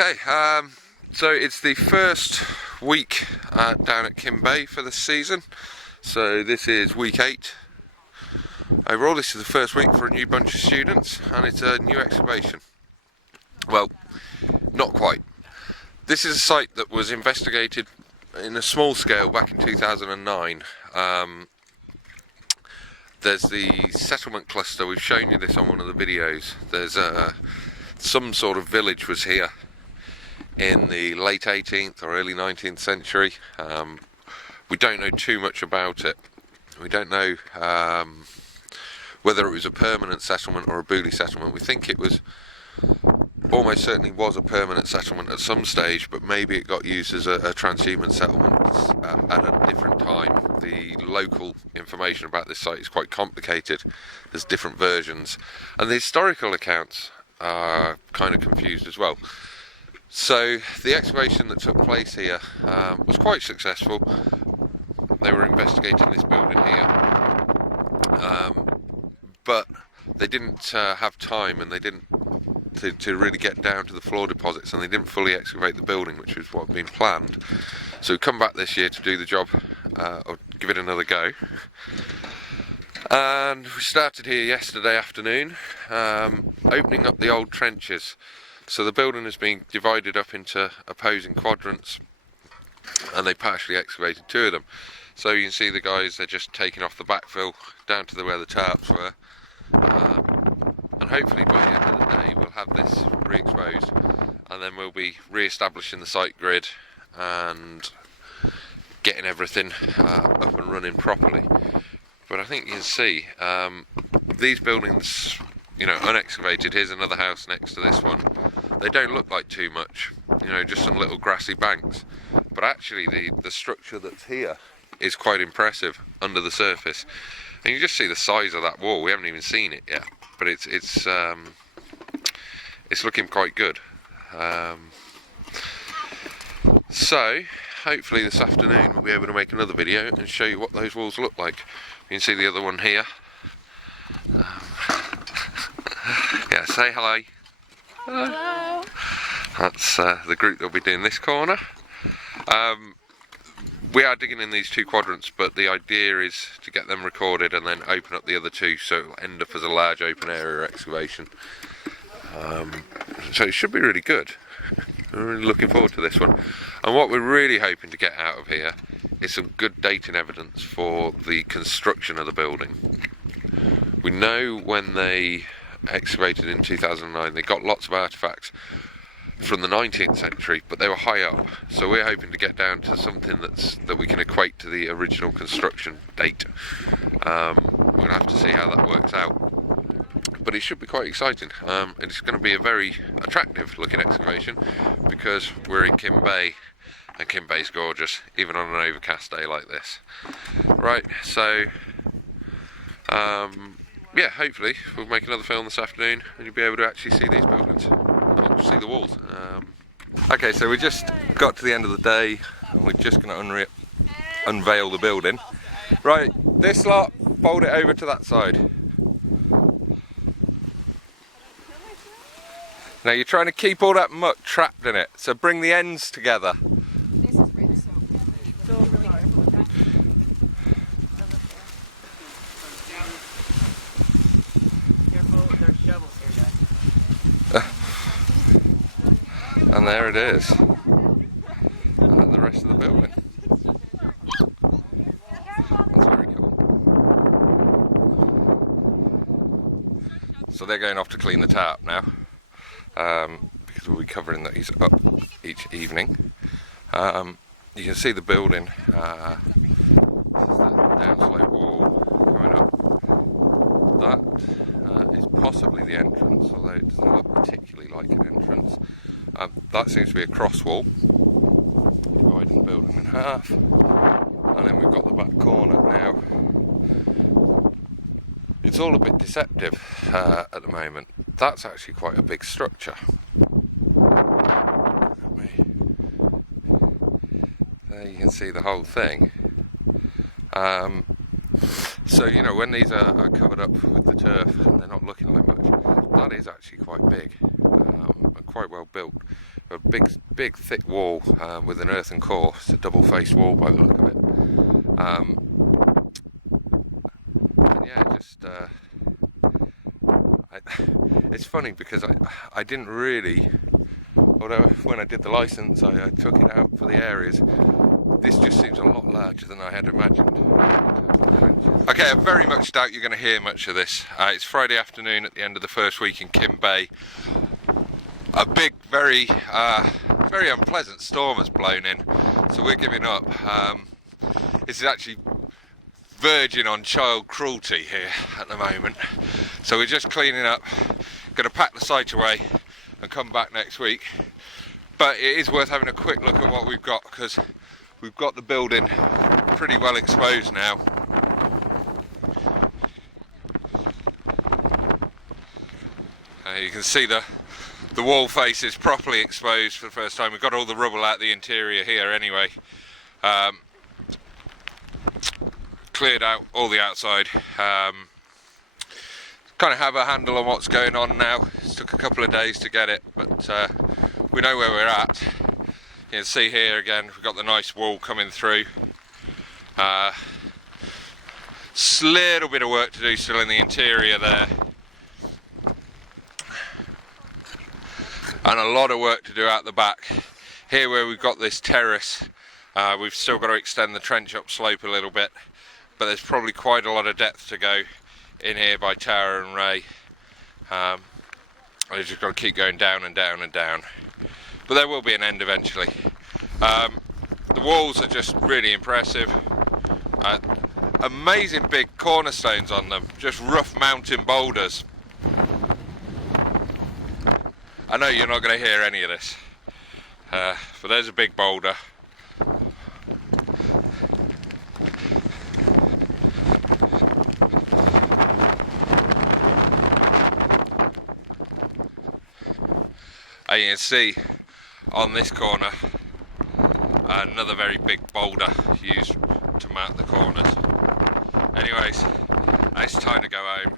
Okay, so it's the first week down at Keem Bay for the season. So this is week 8. Overall, this is the first week for a new bunch of students, and it's a new excavation. Well, not quite. This is a site that was investigated in a small scale back in 2009. There's the settlement cluster. We've shown you this on one of the videos. There's some sort of village was here in the late 18th or early 19th century. We don't know too much about it. We don't know whether it was a permanent settlement or a booley settlement. We think it was almost certainly was a permanent settlement at some stage, but maybe it got used as a transhumant settlement at a different time. The local information about this site is quite complicated. There's different versions, and the historical accounts are kind of confused as well. So the excavation that took place here was quite successful. They were investigating this building here, but they didn't have time, and they didn't to really get down to the floor deposits, and they didn't fully excavate the building, which was what had been planned. So we come back this year to do the job, or give it another go. And we started here yesterday afternoon, opening up the old trenches. So the building has been divided up into opposing quadrants, and they partially excavated 2 of them. So you can see the guys, they're just taking off the backfill down to where the tarps were. And hopefully by the end of the day we'll have this re-exposed, and then we'll be re-establishing the site grid and getting everything up and running properly. But I think you can see these buildings, you know, unexcavated. Here's another house next to this one. They don't look like too much, you know, just some little grassy banks. But actually the structure that's here is quite impressive under the surface. And you just see the size of that wall. We haven't even seen it yet, but it's looking quite good. So hopefully this afternoon we'll be able to make another video and show you what those walls look like. You can see the other one here. Yeah, say hello. Hello. That's the group that'll be doing this corner. We are digging in these 2 quadrants, but the idea is to get them recorded and then open up the other 2, so it'll end up as a large open area excavation. So it should be really good. I'm really looking forward to this one. And what we're really hoping to get out of here is some good dating evidence for the construction of the building. We know when they excavated in 2009, they got lots of artefacts from the 19th century, but they were high up, so we're hoping to get down to something that we can equate to the original construction date. We're going to have to see how that works out, but it should be quite exciting. And it's going to be a very attractive looking excavation because we're in Keem Bay, and Keem Bay's gorgeous, even on an overcast day like this. Right, so yeah, hopefully we'll make another film this afternoon and you'll be able to actually see these buildings. See the walls. Okay, so we just got to the end of the day and we're just going to unveil the building. Right, this lot, fold it over to that side. Now you're trying to keep all that muck trapped in it, so bring the ends together. This is really soft. Careful, there's shovels here, guys. And there it is, the rest of the building. That's very cool. So they're going off to clean the tarp now, because we'll be covering these up each evening. You can see the building, this is that downslope wall going up. That is possibly the entrance, although it doesn't look particularly like an entrance. That seems to be a cross wall, dividing the building in half, and then we've got the back corner. Now, it's all a bit deceptive at the moment. That's actually quite a big structure. There you can see the whole thing. So, you know, when these are covered up with the turf and they're not looking like much, that is actually quite big and quite well built. a big thick wall with an earthen core. It's a double-faced wall by the look of it. And yeah, just it's funny because I didn't really, although when I did the license I took it out for the areas. This just seems a lot larger than I had imagined. Okay, I very much doubt you're going to hear much of this. It's Friday afternoon at the end of the first week in Keem Bay. A big, very unpleasant storm has blown in, so we're giving up. This is actually verging on child cruelty here at the moment. So we're just cleaning up, going to pack the site away and come back next week. But it is worth having a quick look at what we've got, because we've got the building pretty well exposed now. You can see the wall face is properly exposed for the first time. We've got all the rubble out the interior here anyway. Cleared out all the outside. Kind of have a handle on what's going on now. It took a couple of days to get it, but we know where we're at. You can see here again, we've got the nice wall coming through. Little bit of work to do still in the interior there. And a lot of work to do out the back. Here where we've got this terrace, we've still got to extend the trench up slope a little bit, but there's probably quite a lot of depth to go in here by Tower and Ray. We've just got to keep going down and down and down. But there will be an end eventually. The walls are just really impressive. Amazing big cornerstones on them, just rough mountain boulders. I know you're not going to hear any of this, but there's a big boulder. And you can see on this corner another very big boulder used to mount the corners. Anyways, it's time to go home.